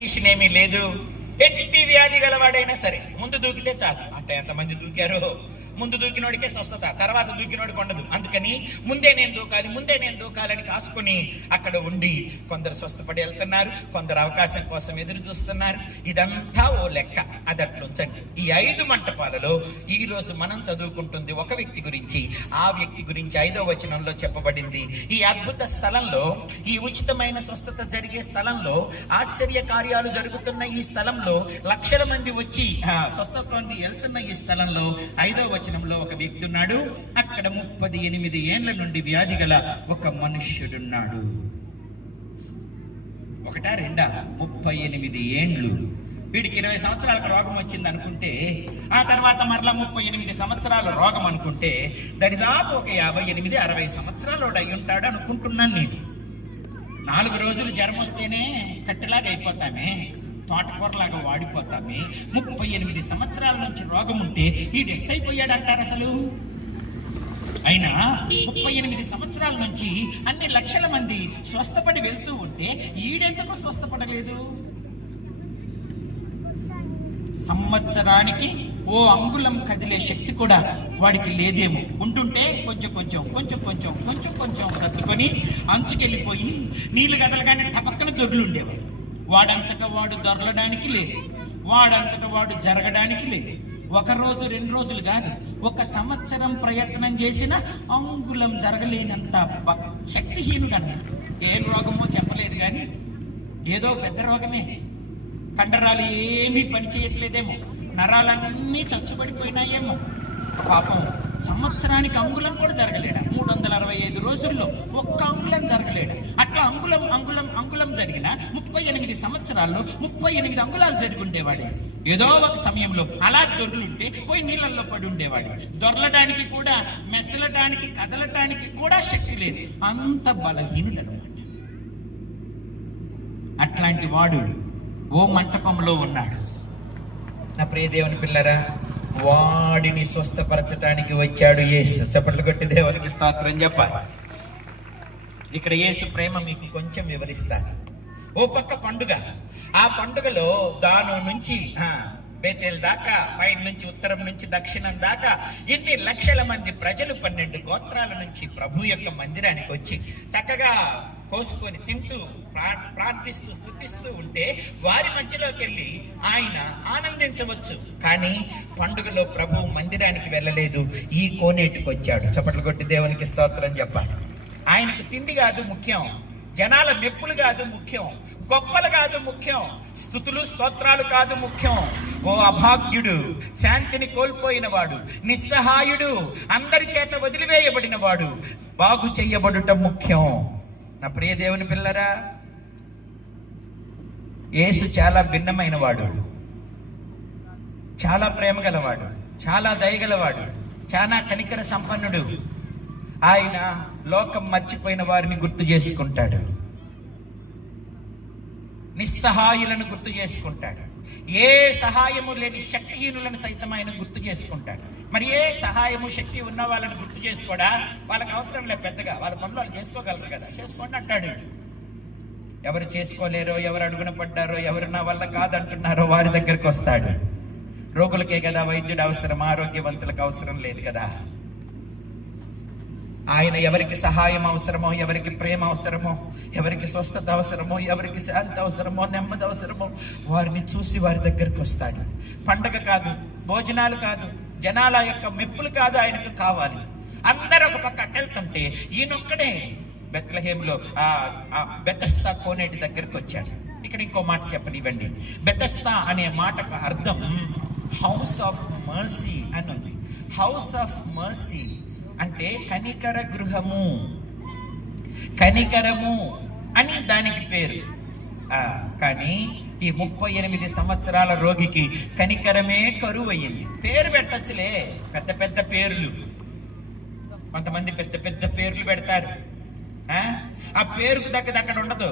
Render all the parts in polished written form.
ఏమీ లేదు. ఎట్టి వ్యాధి గలవాడైనా సరే ముందు దూకితే చాలు. అంటే ఎంతమంది దూకారు? ముందు దూకినోడికే స్వస్థత, తర్వాత దూకినోడికి ఉండదు. అందుకని ముందే నేను దూకాలని కాసుకుని అక్కడ ఉండి కొందరు స్వస్థపడి వెళ్తున్నారు, కొందరు అవకాశం కోసం ఎదురు చూస్తున్నారు. ఇదంతా ఓ లెక్క, అది అట్లుంచండి. ఈ 5 మంటపాలలో ఈ రోజు మనం చదువుకుంటుంది ఒక వ్యక్తి గురించి. ఆ వ్యక్తి గురించి 5వ వచనంలో చెప్పబడింది. ఈ అద్భుత స్థలంలో, ఈ ఉచితమైన స్వస్థత జరిగే స్థలంలో, ఆశ్చర్య కార్యాలు జరుగుతున్న ఈ స్థలంలో, లక్షల మంది వచ్చి స్వస్థత పొంది వెళ్తున్న ఈ స్థలంలో 5వ వచనంలో ఒక వ్యక్తి ఉన్నాడు. అక్కడ 38 ఏండ్ల నుండి వ్యాధి గల ఒక మనుష్యుడున్నాడు. 1 2 38 ఏండ్లు. వీడికి 20 సంవత్సరాలకు రోగం వచ్చింది అనుకుంటే, ఆ తర్వాత మరలా 38 సంవత్సరాల రోగం అనుకుంటే, దరిదాపు ఒక 58 60 సంవత్సరాలు అయి ఉంటాడు అనుకుంటున్నాను నేను. 4 రోజులు జ్వరం వస్తేనే కట్టెలాగా అయిపోతామే, తోటకూరలాగా వాడిపోతామే. 38 సంవత్సరాల నుంచి రోగం ఉంటే ఈడు ఎట్టయిపోయాడు అంటారు అసలు? అయినా 38 సంవత్సరాల నుంచి అన్ని లక్షల మంది స్వస్థపడి వెళ్తూ ఉంటే ఈడెందుకు స్వస్థపడలేదు? సంవత్సరానికి ఓ అంగుళం కదిలే శక్తి కూడా వాడికి లేదేమో. ఉంటుంటే కొంచెం సర్దుకొని అంచుకెళ్ళిపోయి నీళ్లు గదలగానే టపక్కన దొర్లుండేవాడు. వాడంతటా వాడు దొరలడానికి లేదు, వాడంతటా వాడు జరగడానికి లేదు. 1 రోజు 2 రోజులు కాదు, 1 సంవత్సరం ప్రయత్నం చేసిన అంగుళం జరగలేనంత శక్తిహీనుడు అన్నాడు. ఏం రోగమో చెప్పలేదు కానీ ఏదో పెద్ద రోగమే. కండరాలు ఏమీ పని చేయట్లేదేమో, నరాలన్నీ చచ్చుబడిపోయినాయేమో. పాపం సంవత్సరానికి అంగుళం కూడా జరగలేడా? 365 రోజుల్లో 1 అంగుళం జరగలేడా? అట్లా అంగుళం జరిగిన 38 సంవత్సరాల్లో 38 అంగుళాలు జరిగి ఉండేవాడు. ఏదో ఒక సమయంలో అలా దొర్లుంటే పోయి నీళ్ళల్లో పడి ఉండేవాడు. దొరలడానికి కూడా, మెసలడానికి, కదలటానికి కూడా శక్తి లేదు. అంత బలహీనుడు అనమాట. అట్లాంటి వాడు ఓ మంటపంలో ఉన్నాడు. నా ప్రియ దేవుని పిల్లరా, వాడిని స్వస్థపరచడానికి వచ్చాడు యేసు. చప్పట్లు కొట్టి దేవునికి స్తోత్రం చెప్పాలి. ఇక్కడ యేసు ప్రేమ మీకు కొంచెం వివరిస్తాను. ఓ పక్క పండుగ, ఆ పండుగలో దాను నుంచి బేతేల్ దాకా, పైన నుంచి ఉత్తరం నుంచి దక్షిణం దాకా ఇన్ని లక్షల మంది ప్రజలు 12 గోత్రాల నుంచి ప్రభు యొక్క మందిరానికి వచ్చి చక్కగా కోసుకొని తింటూ ప్రార్థిస్తూ స్తుతిస్తూ ఉంటే వారి మధ్యలోకి వెళ్ళి ఆయన ఆనందించవచ్చు. కానీ పండుగలో ప్రభు మందిరానికి వెళ్ళలేదు, ఈ కోనేటికి వచ్చాడు. చప్పట్లు కొట్టి దేవునికి స్తోత్రం చెప్పాలి. ఆయనకు తిండి కాదు ముఖ్యం, జనాల మెప్పులు కాదు ముఖ్యం, గొప్పలు కాదు ముఖ్యం, స్తుతులు స్తోత్రాలు కాదు ముఖ్యం. ఓ అభాగ్యుడు, శాంతిని కోల్పోయిన వాడు, నిస్సహాయుడు, అందరి చేత వదిలివేయబడిన వాడు బాగు చెయ్యబడుట ముఖ్యం. నా ప్రియ దేవుని పిల్లరా, యేసు చాలా భిన్నమైన వాడు, చాలా ప్రేమ గలవాడు, చాలా దయగలవాడు, చాలా కనికర సంపన్నుడు. ఆయన లోకం మర్చిపోయిన వారిని గుర్తు చేసుకుంటాడు, నిస్సహాయులను గుర్తు చేసుకుంటాడు, ఏ సహాయము లేని శక్తిహీనులను సైతం ఆయన గుర్తు చేసుకుంటాడు. మరి ఏ సహాయము శక్తి ఉన్న వాళ్ళని గుర్తు చేసుకోడా? వాళ్ళకి అవసరం లేదు పెద్దగా, వాళ్ళ పనులు వాళ్ళు చేసుకోగలరు కదా, చేసుకోండి అంటాడు. ఎవరు చేసుకోలేరో, ఎవరు అడుగున పడ్డారో, ఎవరు నా వల్ల కాదంటున్నారో వారి దగ్గరికి వస్తాడు. రోగులకే కదా వైద్యుడు అవసరం, ఆరోగ్యవంతులకు అవసరం లేదు కదా. ఆయన ఎవరికి సహాయం అవసరమో, ఎవరికి ప్రేమ అవసరమో, ఎవరికి స్వస్థత అవసరమో, ఎవరికి శాంతి అవసరమో, నెమ్మది అవసరమో వారిని చూసి వారి దగ్గరికి వస్తాడు. పండగ కాదు, భోజనాలు కాదు, జనాల యొక్క మెప్పులు కాదు ఆయనకు కావాలి. అందరూ ఒక పక్క అట్టెళ్తుంటే ఈయనొక్కడే బెత్లెహేంలో బెతస్తా కోనేటి దగ్గరికి వచ్చాడు. ఇక్కడ ఇంకో మాట చెప్పనివ్వండి. బెతస్తా అనే మాటకు అర్థం హౌస్ ఆఫ్ మర్సీ అని ఉంది. హౌస్ ఆఫ్ మర్సీ అంటే కనికర గృహము, కనికరము అని దానికి పేరు. కానీ ఈ 38 సంవత్సరాల రోగికి కనికరమే కరువు అయ్యింది. పేరు పెట్టచ్చులే, పెద్ద పెద్ద పేర్లు, కొంతమంది పెద్ద పెద్ద పేర్లు పెడతారు. ఆ పేరుకు దగ్గర అక్కడ ఉండదు.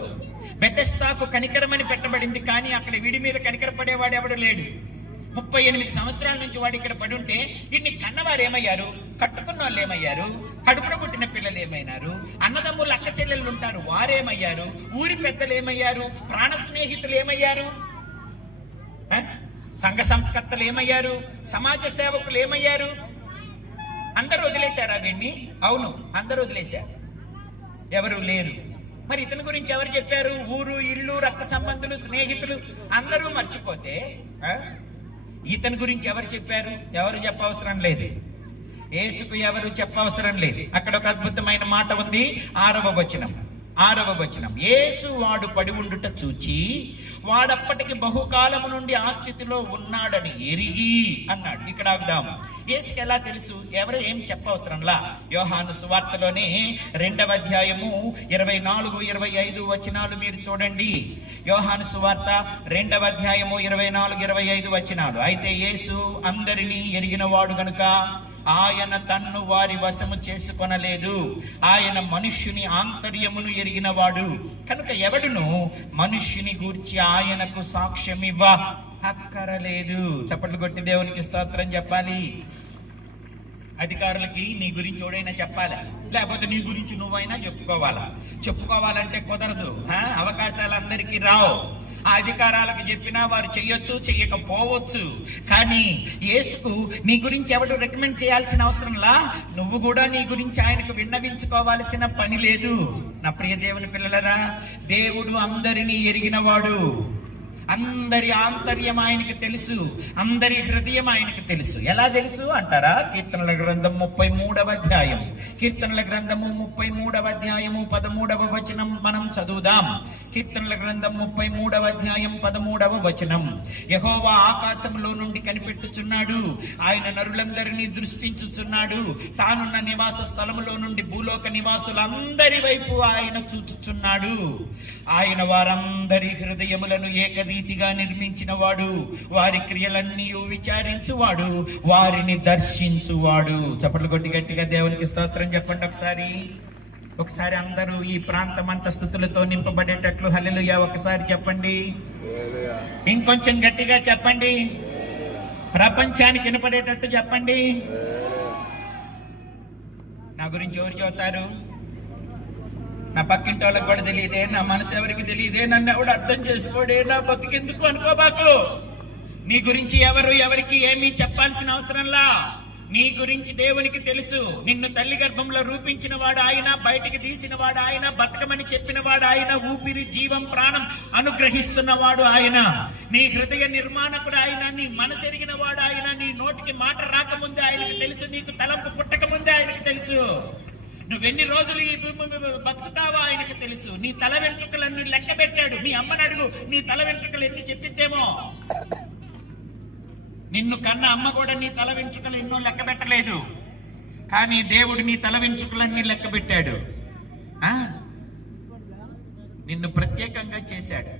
బెతెస్దాకు కనికరమని పెట్టబడింది, కానీ అక్కడ వీడి మీద కనికరపడేవాడు ఎవడు లేడు. 38 సంవత్సరాల నుంచి వాడు ఇక్కడ పడి ఉంటే ఇన్ని కన్నవారు ఏమయ్యారు, కట్టుకున్న వాళ్ళు ఏమయ్యారు, కడుపున పుట్టిన పిల్లలు ఏమైనారు, అన్నదమ్ములు అక్క చెల్లెళ్ళు ఉంటారు వారేమయ్యారు, ఊరి పెద్దలు ఏమయ్యారు, ప్రాణ స్నేహితులు ఏమయ్యారు, సంఘ సంస్కర్తలు ఏమయ్యారు, సమాజ సేవకులు ఏమయ్యారు? అందరూ వదిలేశారా వీడిని? అవును, అందరూ వదిలేశారు, ఎవరు లేరు. మరి ఇతని గురించి ఎవరు చెప్పారు? ఊరు, ఇల్లు, రక్త సంబంధులు, స్నేహితులు అందరూ మర్చిపోతే ఇతని గురించి ఎవరు చెప్పారు? ఎవరు చెప్పవసరం లేదు. యేసుకు ఎవరు చెప్పవసరం లేదు. అక్కడ ఒక అద్భుతమైన మాట ఉంది, 6వ వచనం. యేసు వాడు పడి ఉండుట చూచి వాడప్పటికి బహుకాలము నుండి ఆ స్థితిలో ఉన్నాడని ఎరిగి అన్నాడు. ఇక్కడ ఆగుదాం. యేసుకి ఎలా తెలుసు? ఎవరు ఏం చెప్పవసరంలా. యోహాను సువార్తలోనే 2వ అధ్యాయము 24, 25 వచనాలు మీరు చూడండి. యోహాను సువార్త 2వ అధ్యాయము 24, 25 వచనాలు. అయితే యేసు అందరినీ ఎరిగిన వాడు గనుక ఆయన తన్ను వారి వశము చేసుకొనలేదు. ఆయన మనుష్యుని ఆంతర్యమును ఎరిగినవాడు కనుక ఎవడును మనుష్యుని గూర్చి ఆయనకు సాక్ష్యం ఇవ్వ అక్కరలేదు. చప్పట్లు కొట్టి దేవునికి స్తోత్రం చెప్పాలి. అధికారులకి నీ గురించి ఎవడైనా చెప్పాలా, లేకపోతే నీ గురించి నువ్వైనా చెప్పుకోవాలంటే కుదరదు. అవకాశాలు అందరికీ రావు. ఆ అధికారాలకు చెప్పినా వారు చెయ్యొచ్చు, చెయ్యకపోవచ్చు. కానీ యేసుకు నీ గురించి ఎవడు రికమెండ్ చేయాల్సిన అవసరంలా. నువ్వు కూడా నీ గురించి ఆయనకు విన్నవించుకోవాల్సిన పని లేదు. నా ప్రియ దేవుని పిల్లలరా, దేవుడు అందరినీ ఎరిగినవాడు. అందరి ఆంతర్యం ఆయనకి తెలుసు, అందరి హృదయం ఆయనకి తెలుసు. ఎలా తెలుసు అంటారా? కీర్తనల గ్రంథం 33వ అధ్యాయం, 13వ అధ్యాయము 13వ వచనం మనం చదువుదాం. కీర్తనల గ్రంథం 33వ అధ్యాయం 13వ వచనం. యెహోవా ఆకాశంలో నుండి కనిపెట్టుచున్నాడు, ఆయన నరులందరినీ దృష్టించుచున్నాడు. తానున్న నివాస స్థలములో నుండి భూలోక నివాసులందరి వైపు ఆయన చూచుచున్నాడు. ఆయన వారందరి హృదయములను ఏకరీతిగా నిర్మించిన వాడు, వారి క్రియలన్నీ విచారించువాడు, వారిని దర్శించువాడు. చప్పట్లు కొట్టి గట్టిగా దేవునికి స్తోత్రం చెప్పండి. ఒకసారి అందరూ ఈ ప్రాంతం అంత స్తుతులతో నింపబడేటట్లు హల్లెలూయా ఒకసారి చెప్పండి. ఇంకొంచెం గట్టిగా చెప్పండి. ప్రపంచానికి వినపడేటట్టు చెప్పండి. నా గురించి ఎవరు చెబుతారు? నా పక్కింటి వాళ్ళకి కూడా తెలియదే, నా మనసు ఎవరికి తెలియదే, నన్ను ఎవడు అర్థం చేసుకోడే, నా బతికెందుకు అనుకోబాకు. నీ గురించి ఎవరికి ఏమీ చెప్పాల్సిన అవసరంలా. నీ గురించి దేవునికి తెలుసు. నిన్ను తల్లి గర్భంలో రూపించిన వాడు ఆయన, బయటికి తీసిన వాడు ఆయన, బతకమని చెప్పిన వాడు ఆయన, ఊపిరి, జీవం, ప్రాణం అనుగ్రహిస్తున్నవాడు ఆయన, నీ హృదయ నిర్మాణకుడు ఆయన, నీ మనసు ఎరిగిన వాడు ఆయన. నీ నోటికి మాట రాకముందే ఆయనకు తెలుసు, నీకు తలంపు పుట్టకముందే ఆయనకు తెలుసు. నువ్వెన్ని రోజులు ఈ భూమి బతుకుతావో ఆయనకు తెలుసు. నీ తల వెంట్రుకలన్నీ లెక్క పెట్టాడు. మీ అమ్మని అడుగు, నీ తల వెంట్రుకలు ఎన్ని చెప్పిద్దేమో. నిన్ను కన్న అమ్మ కూడా నీ తల వెంట్రుకలు ఎన్నో లెక్క పెట్టలేదు, కానీ దేవుడు నీ తల వెంట్రుకలన్నీ లెక్క పెట్టాడు. నిన్ను ప్రత్యేకంగా చేశాడు.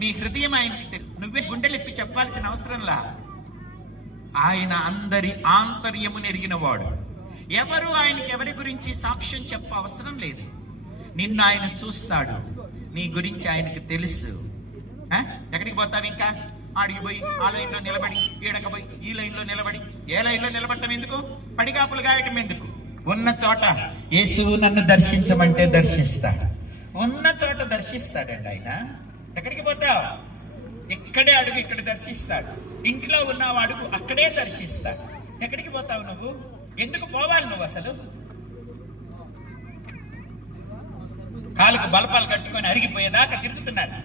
నీ హృదయం ఆయనకి తెలుసు. నువ్వే గుండెలిప్పి చెప్పాల్సిన అవసరంలా. ఆయన అందరి ఆంతర్యమును ఎరిగినవాడు. ఎవరు ఆయనకి ఎవరి గురించి సాక్ష్యం చెప్ప అవసరం లేదు. నిన్ను ఆయన చూస్తాడు. నీ గురించి ఆయనకి తెలుసు. ఎక్కడికి పోతావు? ఇంకా ఆడికి పోయి ఆ లైన్లో నిలబడి, ఈడకపోయి ఈ లైన్లో నిలబడి, ఏ లైన్లో నిలబడటం ఎందుకు? పడిగాపులు గాయటం ఎందుకు? ఉన్న చోట యేసు నన్ను దర్శించమంటే దర్శిస్తాడు. ఉన్న చోట దర్శిస్తాడండి ఆయన. ఎక్కడికి పోతావు? ఇక్కడే అడుగు, ఇక్కడ దర్శిస్తాడు. ఇంట్లో ఉన్నావు అడుగు, అక్కడే దర్శిస్తాడు. ఎక్కడికి పోతావు నువ్వు? ఎందుకు పోవాలి నువ్వు అసలు? కాలుకు బలపాలు కట్టుకొని అరిగిపోయేదాకా తిరుగుతున్నారా?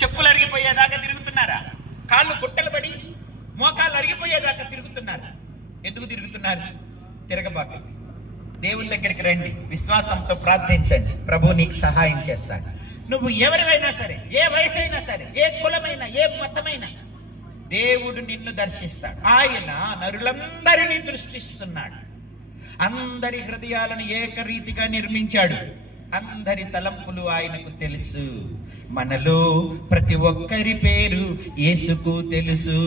చెప్పులు అరిగిపోయేదాకా తిరుగుతున్నారా? కాళ్ళు గుట్టలు పడి మోకాళ్ళు అరిగిపోయేదాకా తిరుగుతున్నారా? ఎందుకు తిరుగుతున్నారు? తిరగబాకండి. దేవుని దగ్గరికి రండి, విశ్వాసంతో ప్రార్థించండి. ప్రభు నీకు సహాయం చేస్తాడు. నువ్వు ఎవరివైనా సరే, ఏ వయసు అయినా సరే, ఏ కులమైనా, ఏ మతమైనా, దేవుడు నిన్ను దర్శిస్తాడు. ఆయన నరులందరినీ దృష్టిస్తున్నాడు. అందరి హృదయాలను ఏకరీతిగా నిర్మించాడు. అందరి తలంపులు ఆయనకు తెలుసు. మనలో ప్రతి ఒక్కరి పేరు యేసుకు తెలుసు.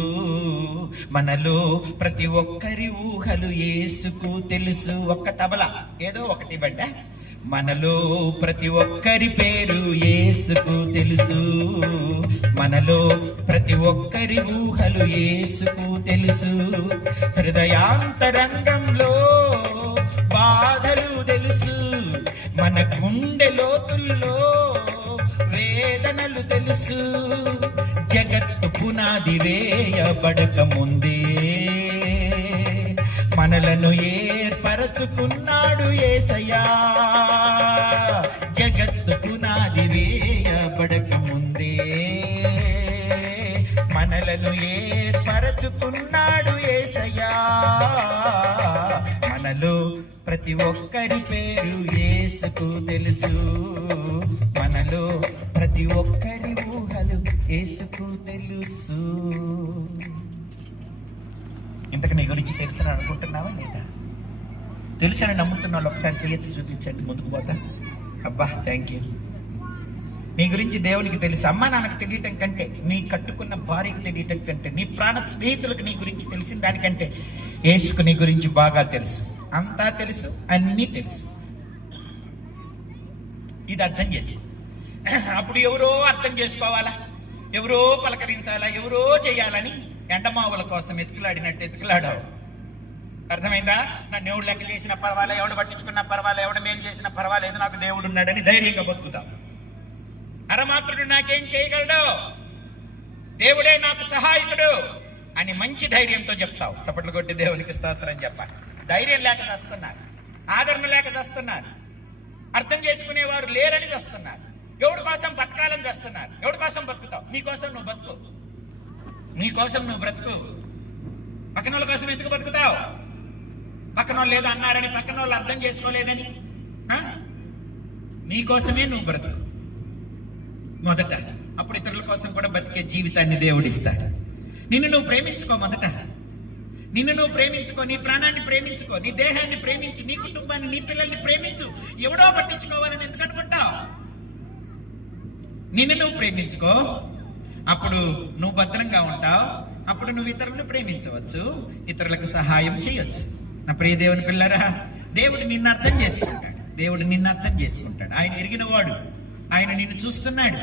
మనలో ప్రతి ఒక్కరి ఊహలు యేసుకు తెలుసు. ఒక్క తబలా ఏదో ఒకటి ఇవ్వండి. మనలో ప్రతి ఒక్కరి పేరు యేసుకు తెలుసు. మనలో ప్రతి ఒక్కరి ఊహలు యేసుకు తెలుసు. హృదయాంతరంగంలో బాధలు తెలుసు, మన గుండె లోతుల్లో వేదనలు తెలుసు. జగత్తు పునాది వేయబడక ముందే మనలను ఏర్పరచుకున్నాడు యేసయ్యా. జగత్తు పునాది వేయబడక ముందే మనలను ఏర్పరచుకున్నాడు యేసయ్యా. మనలో ప్రతి ఒక్కరి పేరు యేసుకు తెలుసు, మనలో ప్రతి ఒక్కరి ఊహలు యేసుకు తెలుసు. ఇంతకు నీ గురించి తెలుసని అనుకుంటున్నావా లేదా? తెలుసని నమ్ముతున్న వాళ్ళు ఒకసారి చెయ్యెత్తి చూపించండి, ముందుకు పోతా. అబ్బా, థ్యాంక్ యూ. నీ గురించి దేవునికి తెలుసు. అమ్మ నాన్నకు తెలియటం కంటే, నీ కట్టుకున్న భార్యకు తెలియటం కంటే, నీ ప్రాణ స్నేహితులకు నీ గురించి తెలిసిన దానికంటే యేసుకు నీ గురించి బాగా తెలుసు. అంతా తెలుసు, అన్నీ తెలుసు. ఇది అర్థం చేసుకో. అప్పుడు ఎవరో అర్థం చేసుకోవాలా, ఎవరో పలకరించాలా, ఎవరో చేయాలని ఎండమావుల కోసం ఎతుకులాడినట్టు ఎతుకులాడావు. అర్థమైందా? నన్ను ఎవడు లెక్క చేసినా పర్వాలే, ఎవడు పట్టించుకున్నా పర్వాలే, ఎవడు మేలు చేసినా పర్వాలేదు, నాకు దేవుడు ఉన్నాడని ధైర్యంగా బతుకుతావు. అరమాత్రుడు నాకేం చేయగలడు, దేవుడే నాకు సహాయకుడు అని మంచి ధైర్యంతో చెప్తావు. చప్పట్లు కొట్టి దేవునికి స్తోత్రం చెప్పాలి. ధైర్యం లేక చేస్తున్నారు, ఆదరణ లేక చేస్తున్నారు, అర్థం చేసుకునేవారు లేరని చేస్తున్నారు, ఎవడి కోసం బతకాలని చేస్తున్నారు. ఎవడి కోసం బతుకుతావు? నీకోసం నువ్వు బతుకు, నీకోసం నువ్వు బ్రతుకు. పక్కన వాళ్ళ కోసం ఎందుకు బతుకుతావు? పక్కన వాళ్ళు ఏదో అన్నారని, పక్కన వాళ్ళు అర్థం చేసుకోలేదని. నీకోసమే నువ్వు బ్రతుకు మొదట. అప్పుడు ఇతరుల కోసం కూడా బతికే జీవితాన్ని దేవుడిస్తాడు. నిన్ను నువ్వు ప్రేమించుకో మొదట. నిన్ను నువ్వు ప్రేమించుకో, నీ ప్రాణాన్ని ప్రేమించుకో, నీ దేహాన్ని ప్రేమించు, నీ కుటుంబాన్ని, నీ పిల్లల్ని ప్రేమించు. ఎవడో పట్టించుకోవాలని ఎందుకు అనుకుంటావు? నిన్ను నువ్వు ప్రేమించుకో, అప్పుడు నువ్వు భద్రంగా ఉంటావు. అప్పుడు నువ్వు ఇతరులను ప్రేమించవచ్చు, ఇతరులకు సహాయం చేయొచ్చు. నా ప్రియ దేవుని పిల్లరా, దేవుడు నిన్ను అర్థం చేసుకుంటాడు. దేవుడు నిన్ను అర్థం చేసుకుంటాడు. ఆయన ఎరిగినవాడు, ఆయన నిన్ను చూస్తున్నాడు.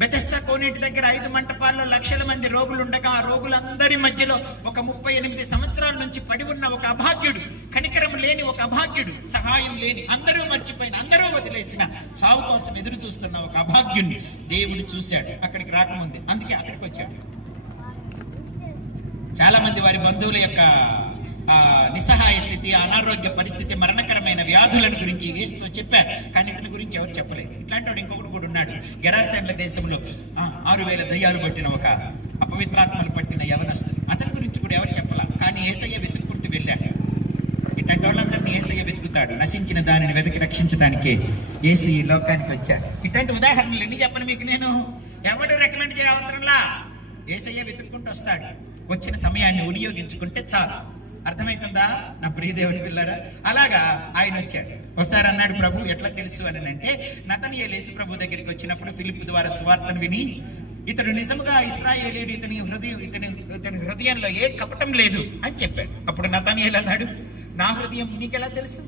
బెతెస్దా కోనేటి దగ్గర 5 మంటపాల్లో లక్షల మంది రోగులు ఉండగా, ఆ రోగులందరి మధ్యలో ఒక 38 సంవత్సరాల నుంచి పడి ఉన్న ఒక అభాగ్యుడు, కనికరం లేని ఒక అభాగ్యుడు, సహాయం లేని, అందరూ మర్చిపోయిన, అందరూ వదిలేసిన, చావు కోసం ఎదురు చూస్తున్న ఒక అభాగ్యుడిని దేవుడు చూశాడు. అక్కడికి రాకముందే, అందుకే అక్కడికి వచ్చాడు. చాలా మంది వారి బంధువుల యొక్క నిస్సహాయ స్థితి, అనారోగ్య పరిస్థితి, మరణకరమైన వ్యాధులను గురించి యేసుతో చెప్పారు. కానీ ఇతని గురించి ఎవరు చెప్పలేదు. ఇట్లాంటి వాడు ఇంకొకటి కూడా ఉన్నాడు. గెరాసేన్ల దేశంలో 6000 దయ్యాలు పట్టిన ఒక అపవిత్రాత్మలు పట్టిన యవనస్తుడు. అతని గురించి కూడా ఎవరు చెప్పాల. కానీ యేసయ్య వెతుక్కుంటూ వెళ్ళాడు. ఇట్లాంటి వాళ్ళందరినీ యేసయ్య వెతుకుతాడు. నశించిన దానిని వెతికి రక్షించడానికి యేసు ఈ లోకానికి వచ్చాడు. ఇట్లాంటి ఉదాహరణలు ఎన్ని చెప్పను మీకు నేను. ఎవడు రికమెండ్ చేయ అవసరంలా, యేసయ్య వెతుక్కుంటూ వస్తాడు. వచ్చిన సమయాన్ని వినియోగించుకుంటే చాలు. అర్థమవుతుందా నా ప్రియ దేవుని పిల్లరా? అలాగా ఆయన వచ్చాడు. ఒకసారి అన్నాడు, ప్రభు ఎట్లా తెలుసు అని అంటే, నతనయేలు యేసు ప్రభు దగ్గరికి వచ్చినప్పుడు ఫిలిప్పు ద్వారా సువార్తను విని, ఇతడు నిజముగా ఇశ్రాయేలీయుడు, ఇతని హృదయంలో ఏ కపటం లేదు అని చెప్పాడు. అప్పుడు నతనయేలు అన్నాడు, నా హృదయం నీకెలా తెలుసు?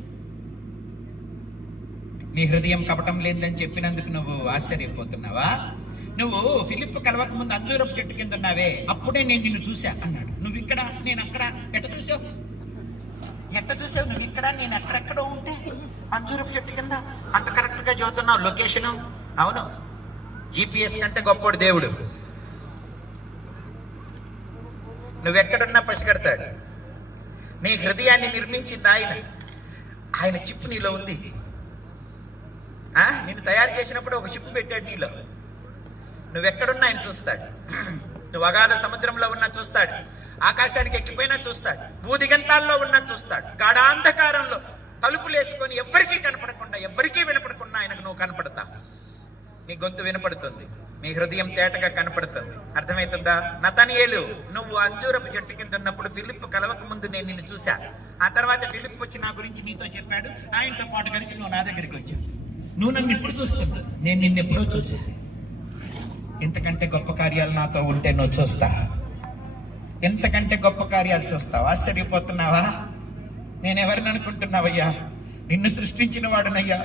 నీ హృదయం కపటం లేదని చెప్పినందుకు నువ్వు ఆశ్చర్యపోతున్నావా? నువ్వు ఫిలిప్పు కలవక ముందు అంజూరపు చెట్టు కింద ఉన్నావే, అప్పుడే నేను నిన్ను చూసా అన్నాడు. నువ్వు ఇక్కడ, నేను అక్కడ. ఎట్ట చూసావు? నువ్వు ఇక్కడ, నేను ఎక్కడెక్కడో ఉంటే అంజూరపు చెట్టు కింద. అంత కరెక్ట్ గా చూస్తున్నావు లొకేషన్. అవును, GPS కంటే గొప్పోడు దేవుడు. నువ్వెక్కడున్నా పసిగడతాడు. నీ హృదయాన్ని నిర్మించింది ఆయన చిప్పు నీలో ఉంది. నిన్ను తయారు చేసినప్పుడు ఒక చిప్పు పెట్టాడు నీలో. నువ్వెక్కడున్నా ఆయన చూస్తాడు. నువ్వు అగాధ సముద్రంలో ఉన్నా చూస్తాడు, ఆకాశానికి ఎక్కిపోయినా చూస్తాడు, భూదిగంతాల్లో ఉన్నా చూస్తాడు, గాఢాంధకారంలో తలుపులు వేసుకొని ఎవ్వరికీ కనపడకుండా, ఎవ్వరికీ వినపడకుండా ఆయనకు నువ్వు కనపడతావు. నీ గొంతు వినపడుతుంది, నీ హృదయం తేటగా కనపడుతుంది. అర్థమవుతుందా? నతనయేలు, నువ్వు అంజూరపు చెట్టు కింద ఉన్నప్పుడు ఫిలిప్పు కలవక ముందు నేను నిన్ను చూశా. ఆ తర్వాత ఫిలిప్పు వచ్చి నా గురించి నీతో చెప్పాడు. ఆయనతో పాటు కలిసి నువ్వు నా దగ్గరికి వచ్చావు. నువ్వు నన్ను ఇప్పుడు చూస్తున్నావు, నేను నిన్ను ఎప్పుడో చూసేది. ఇంతకంటే గొప్ప కార్యాలు నాతో ఉంటే నువ్వు చూస్తా. ఎంతకంటే గొప్ప కార్యాలు చూస్తావు. ఆశ్చర్యపోతున్నావా? నేనెవరిని అనుకుంటున్నావయ్యా? నిన్ను సృష్టించిన వాడునయ్యా,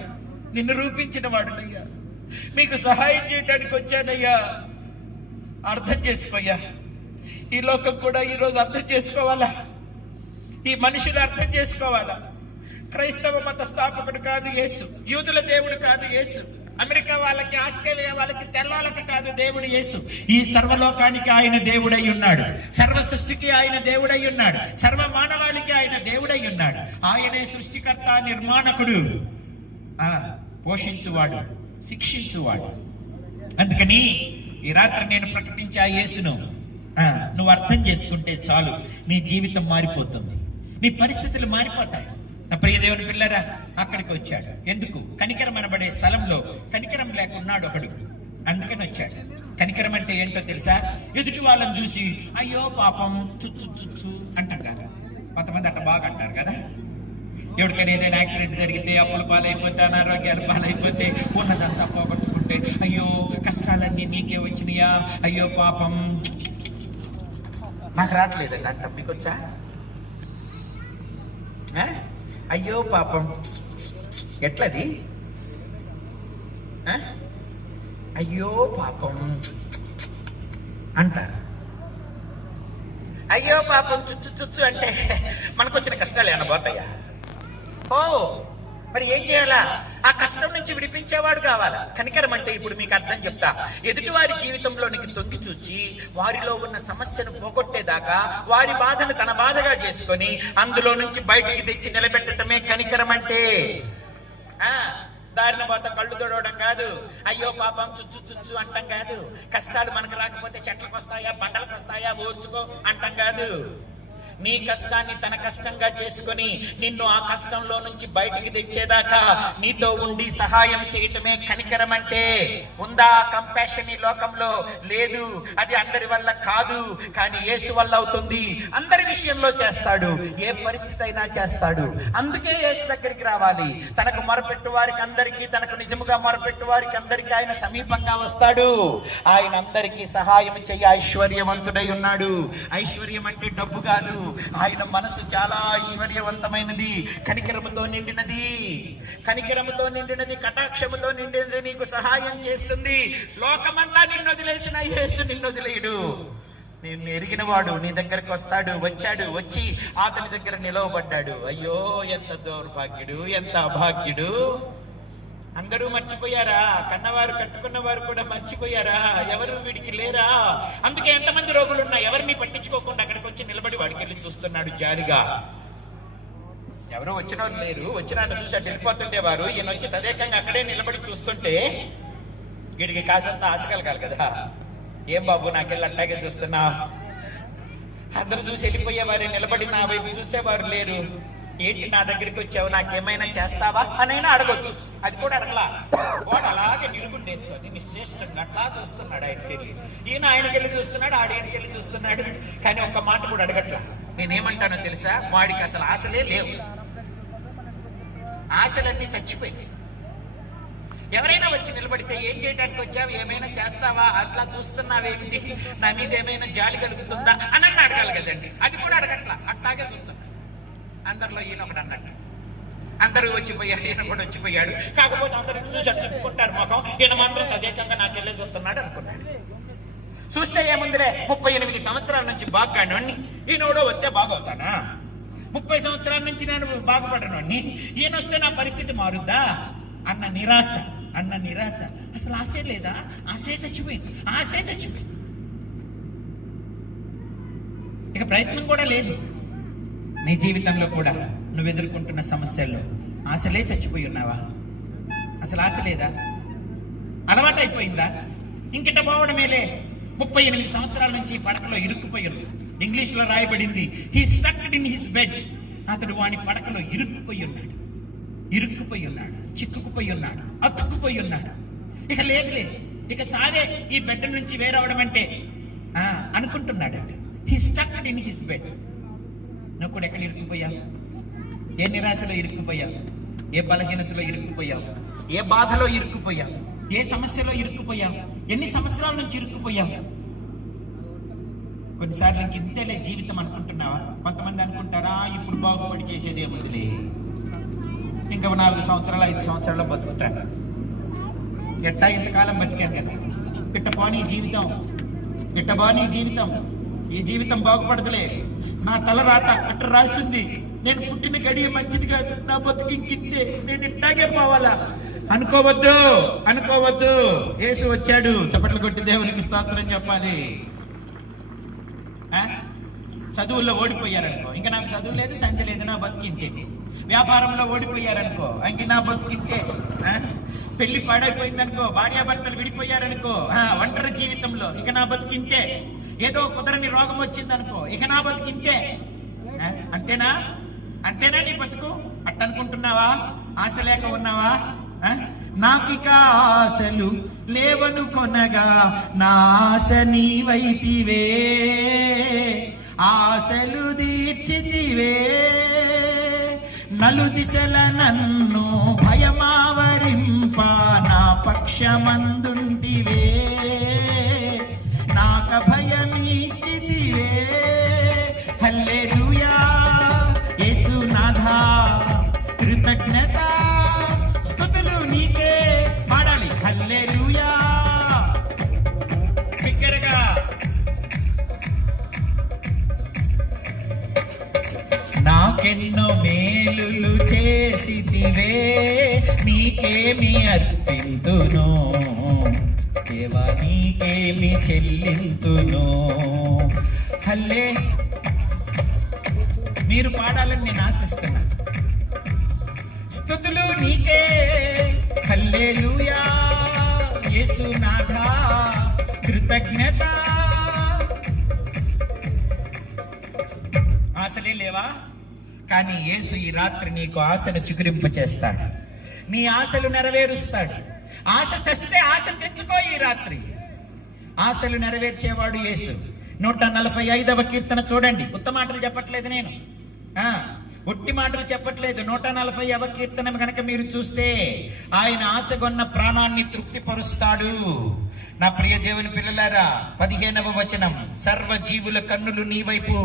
నిన్ను రూపించిన వాడునయ్యా, మీకు సహాయం చేయడానికి వచ్చానయ్యా. అర్థం చేసుకోయ్యా. ఈ లోకం కూడా ఈరోజు అర్థం చేసుకోవాలా, ఈ మనుషులు అర్థం చేసుకోవాలా. క్రైస్తవ మత స్థాపకుడు కాదు యేసు, యూదుల దేవుడు కాదు యేసు, అమెరికా వాళ్ళకి, ఆస్ట్రేలియా వాళ్ళకి, తెల్లవాళ్ళకి కాదు దేవుడు యేసు. ఈ సర్వలోకానికి ఆయన దేవుడై ఉన్నాడు, సర్వ సృష్టికి ఆయన దేవుడై ఉన్నాడు, సర్వ మానవాళికి ఆయన దేవుడై ఉన్నాడు. ఆయనే సృష్టికర్త, నిర్మాణకుడు, పోషించువాడు, శిక్షించువాడు. అందుకని ఈ రాత్రి నేను ప్రకటించే ఆ యేసును నువ్వు అర్థం చేసుకుంటే చాలు, నీ జీవితం మారిపోతుంది, నీ పరిస్థితులు మారిపోతాయి. నా ప్రియ దేవుని పిల్లరా, అక్కడికి వచ్చాడు. ఎందుకు? కనికరం అనబడే స్థలంలో కనికరం లేకున్నాడు ఒకడు, అందుకని వచ్చాడు. కనికరం అంటే ఏంటో తెలుసా? ఎదుటి వాళ్ళని చూసి అయ్యో పాపం చుచ్చు చుచ్చు అంటాం కదా, కొంతమంది అట్లా బాగా అంటారు కదా. ఎవరికైనా ఏదైనా యాక్సిడెంట్ జరిగితే, అప్పుల పాలైపోతే, అనారోగ్యాల పాలైపోతే, ఉన్నదంతా పోగొట్టుకుంటే అయ్యో కష్టాలన్నీ నీకే వచ్చినాయా, అయ్యో పాపం. నాకు రావట్లేదండి అంట, మీకు వచ్చా? అయ్యో పాపం ఎట్లది? అయ్యో పాపం అంటారు. అయ్యో పాపం చుచ్చు చుచ్చు అంటే మనకు వచ్చిన కష్టాలు ఏమైనా పోతాయా? ఓ మరి ఏం చేయాలా? ఆ కష్టం నుంచి విడిపించేవాడు కావాలా. కనికరం అంటే ఇప్పుడు మీకు అర్థం చెప్తా. ఎదుటి వారి జీవితంలోనికి తొంగి చూచి వారిలో ఉన్న సమస్యను పోగొట్టేదాకా వారి బాధను తన బాధగా చేసుకొని అందులో నుంచి బయటికి తెచ్చి నిలబెట్టడమే కనికరం అంటే. దారిన పోత కళ్ళు తొడవడం కాదు, అయ్యో పాపం చుచ్చు చుచ్చు అంటాం కాదు, కష్టాలు మనకు రాకపోతే చెట్లకు వస్తాయా, బండలకు వస్తాయా, ఓర్చుకో అంటాం కాదు. నీ కష్టాన్ని తన కష్టంగా చేసుకొని నిన్ను ఆ కష్టంలో నుంచి బయటికి తెచ్చేదాకా నీతో ఉండి సహాయం చేయటమే కనికరం అంటే. ఉందా కంపాషన్ ఈ లోకంలో? లేదు. అది అందరి వల్ల కాదు, కానీ యేసు వల్ల అవుతుంది. అందరి విషయంలో చేస్తాడు, ఏ పరిస్థితి అయినా చేస్తాడు. అందుకే యేసు దగ్గరికి రావాలి. తనకు మొరపెట్టు వారికి అందరికీ, తనకు నిజముగా మొరపెట్టు వారికి అందరికీ ఆయన సమీపంగా వస్తాడు. ఆయన అందరికీ సహాయం చెయ్యి ఐశ్వర్యవంతుడై ఉన్నాడు. ఐశ్వర్యం అంటే డబ్బు కాదు, ఆయన మనసు చాలా ఐశ్వర్యవంతమైనది, కనికరముతో నిండినది. కనికరముతో నిండినది, కటాక్షముతో నిండినది, నీకు సహాయం చేస్తుంది. లోకమంతా నిన్ను వదిలేసిన యేసు నిన్ను వదిలేయడు. నిన్ను ఎరిగిన వాడు నీ దగ్గరకు వస్తాడు. వచ్చి అతని దగ్గర నిలవబడ్డాడు. అయ్యో ఎంత దౌర్భాగ్యుడు, ఎంత అభాగ్యుడు. అందరూ మర్చిపోయారా? కన్నవారు కట్టుకున్నవారు కూడా మర్చిపోయారా? ఎవరు వీడికి లేరా? అందుకే ఎంతమంది రోగులు ఉన్నా ఎవరిని పట్టించుకోకుండా అక్కడికి వచ్చి నిలబడి వాడికి వెళ్ళి చూస్తున్నాడు జాలిగా. ఎవరు వచ్చిన వాళ్ళు లేరు, వచ్చిన చూసి అటు వెళ్ళిపోతుండేవారు. ఈయన వచ్చి తదేకంగా అక్కడే నిలబడి చూస్తుంటే వీడికి కాసంత ఆశ కలగాలి కదా. ఏం బాబు నాకెళ్ళి అట్టాగే చూస్తున్నా? అందరూ చూసి వెళ్ళిపోయేవారు, నిలబడి నా వైపు చూసేవారు లేరు. ఏంటి నా దగ్గరికి వచ్చావు, నాకేమైనా చేస్తావా అనైనా అడగొచ్చు. అది కూడా అడగలా. వాడు అలాగే నిరుగుండేసుకొని నిశ్చేష్టంగా అట్లా చూస్తున్నాడు. ఈయన ఆయనకెళ్ళి చూస్తున్నాడు, ఆడికెళ్ళి చూస్తున్నాడు, కానీ ఒక్క మాట కూడా అడగట్లా. నేనేమంటానో తెలుసా? వాడికి అసలు ఆశలే లేవు, ఆశలన్నీ చచ్చిపోయి. ఎవరైనా వచ్చి నిలబడితే ఏం చేయడానికి వచ్చావు, ఏమైనా చేస్తావా, అట్లా చూస్తున్నావేమిటి, నా మీద ఏమైనా జాలి కలుగుతుందా అని అడగాలి కదండి. అది కూడా అడగట్లా, అట్లాగే చూస్తున్నా. అందరిలో ఈయన ఒకటి అన్నట్టు. అందరూ వచ్చిపోయారు, ఈయన కూడా వచ్చిపోయాడు. కాకపోతే అందరూ చూసి చెప్పుకుంటారు ముఖం, ఈయన మాత్రం తదేకంగా నాకెళ్ళి చూస్తున్నాడు అనుకున్నాడు. చూస్తే ఏముందిలే, 38 సంవత్సరాల నుంచి బాగానోడిని, ఈయనోడో వస్తే బాగవుతానా? 30 సంవత్సరాల నుంచి నేను బాగుపడనోడిని, ఈయన వస్తే నా పరిస్థితి మారుద్దా అన్న నిరాశ. అసలు ఆశే లేదా? ఆశే చచ్చిపోయింది. ఇక ప్రయత్నం కూడా లేదు. నీ జీవితంలో కూడా నువ్వు ఎదుర్కొంటున్న సమస్యల్లో ఆశలే చచ్చిపోయి ఉన్నావా? అసలు ఆశ లేదా? అలవాటు అయిపోయిందా? ఇంకిట పోవడమేలే. 38 సంవత్సరాల నుంచి పడకలో ఇరుక్కుపోయాడు. ఇంగ్లీష్ లో రాయబడింది, he stucked in his bed. అతడు వాని పడకలో ఇరుక్కుపోయి ఉన్నాడు, చిక్కుకుపోయి ఉన్నాడు, అతుక్కుపోయి ఉన్నాడు. ఇక లేదులే, ఇక చావే ఈ బెడ్ నుంచి వేరవడం అంటే అనుకుంటున్నాడండి. He stucked in his bed. నువ్వు కూడా ఎక్కడ ఇరుక్కుపోయావు? ఏ నిరాశలో ఇరుక్కుపోయావు? ఏ బలహీనతలో ఇరుక్కుపోయావు? ఏ బాధలో ఇరుక్కుపోయావు? ఏ సమస్యలో ఇరుక్కుపోయావు? ఎన్ని సంవత్సరాల నుంచి ఇరుక్కుపోయావు? కొన్నిసార్లు ఇంక ఇంతేలే జీవితం అనుకుంటున్నావా? కొంతమంది అనుకుంటారా, ఇప్పుడు బాగుపడి చేసేది ఏముందిలే, ఇంకా 4 సంవత్సరాలు 5 సంవత్సరాల్లో బతుకుతాను, ఎట్టా ఇంతకాలం బతికాను కదా, పిట్ట పోనీ జీవితం ఇట్టబా నీ జీవితం, ఈ జీవితం బాగుపడదులే, నా తల రాత అట్ట రాసింది, నేను పుట్టిన గడియ మంచిది కాదు, నా బతుకు ఇంకింతే, నేను ఇట్టాగే పోవాలా అనుకోవద్దు, అనుకోవద్దు. యేసు వచ్చాడు. చప్పట్లు కొట్టి దేవునికి స్తోత్రం చెప్పాలి. చదువుల్లో ఓడిపోయారనుకో, ఇంకా నాకు చదువు లేదు, సంఖ్య లేదు, నా బతుకింతే. వ్యాపారంలో ఓడిపోయారనుకో, ఇంక నా బతుకింతే. పెళ్లి పాడైపోయిందనుకో, భార్యాభర్తలు విడిపోయారనుకో, ఒంటరి జీవితంలో ఇక నా బతుకింతే. ఏదో కుదరని రోగం వచ్చిందనుకో, ఇక నా బతుకింతే. అంతేనా? అంతేనా నీ బతుకు? అట్టనుకుంటున్నావా? ఆశ లేక ఉన్నావా? నాకిక ఆశలు లేవను కొనగా నా ఆశ నీవైతివే, ఆశలు తీర్చితివే. నలు దిశల నన్ను భయమావరింప నా పక్షమందుంటివే, నాక భయమిచ్చితివే. హల్లెలూయా యేసునాథా, కృతజ్ఞత స్తుతులు నీకే. పాడాలి హల్లెలూయా బిగ్గరగా. నాకెన్నో మేలులు చేసితివే, నీకేమి అర్పింతును దేవా, నీకేమి చెల్లింతును. హల్లే మీరు పాడాలని నేను ఆశిస్తున్నా. స్తుతులు నీకే, హల్లెలూయా యేసునాథా, కృతజ్ఞత. ఆశలే లేవా? కానీ యేసు ఈ రాత్రి నీకు ఆశను చిగురింప చేస్తాడు, నీ ఆశలు నెరవేరుస్తాడు. ఆశ చస్తే ఆశ తెచ్చుకో. ఈ రాత్రి ఆశలు నెరవేర్చేవాడు యేసు. 145వ కీర్తన చూడండి. ఉత్త మాటలు చెప్పట్లేదు నేను, ఒట్టి మాటలు చెప్పట్లేదు. 140వ కీర్తన కనుక మీరు చూస్తే ఆయన ఆశగొన్న ప్రాణాన్ని తృప్తిపరుస్తాడు. నా ప్రియ దేవుని పిల్లలారా, 15వ వచనం, సర్వ జీవుల కన్నులు నీ వైపు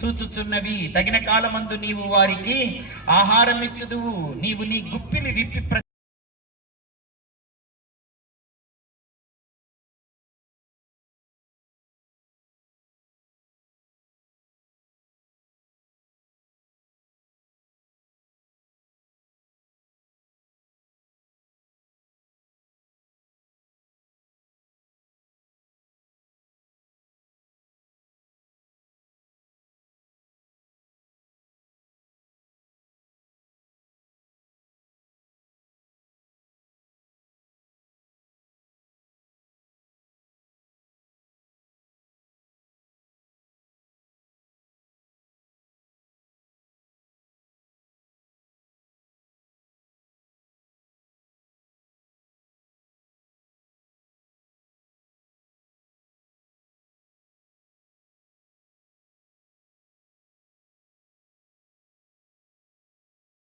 చూచుచున్నవి, తగిన కాలమందు నీవు వారికి ఆహారం ఇచ్చుదువు, నీవు నీ గుప్పిలి విప్పి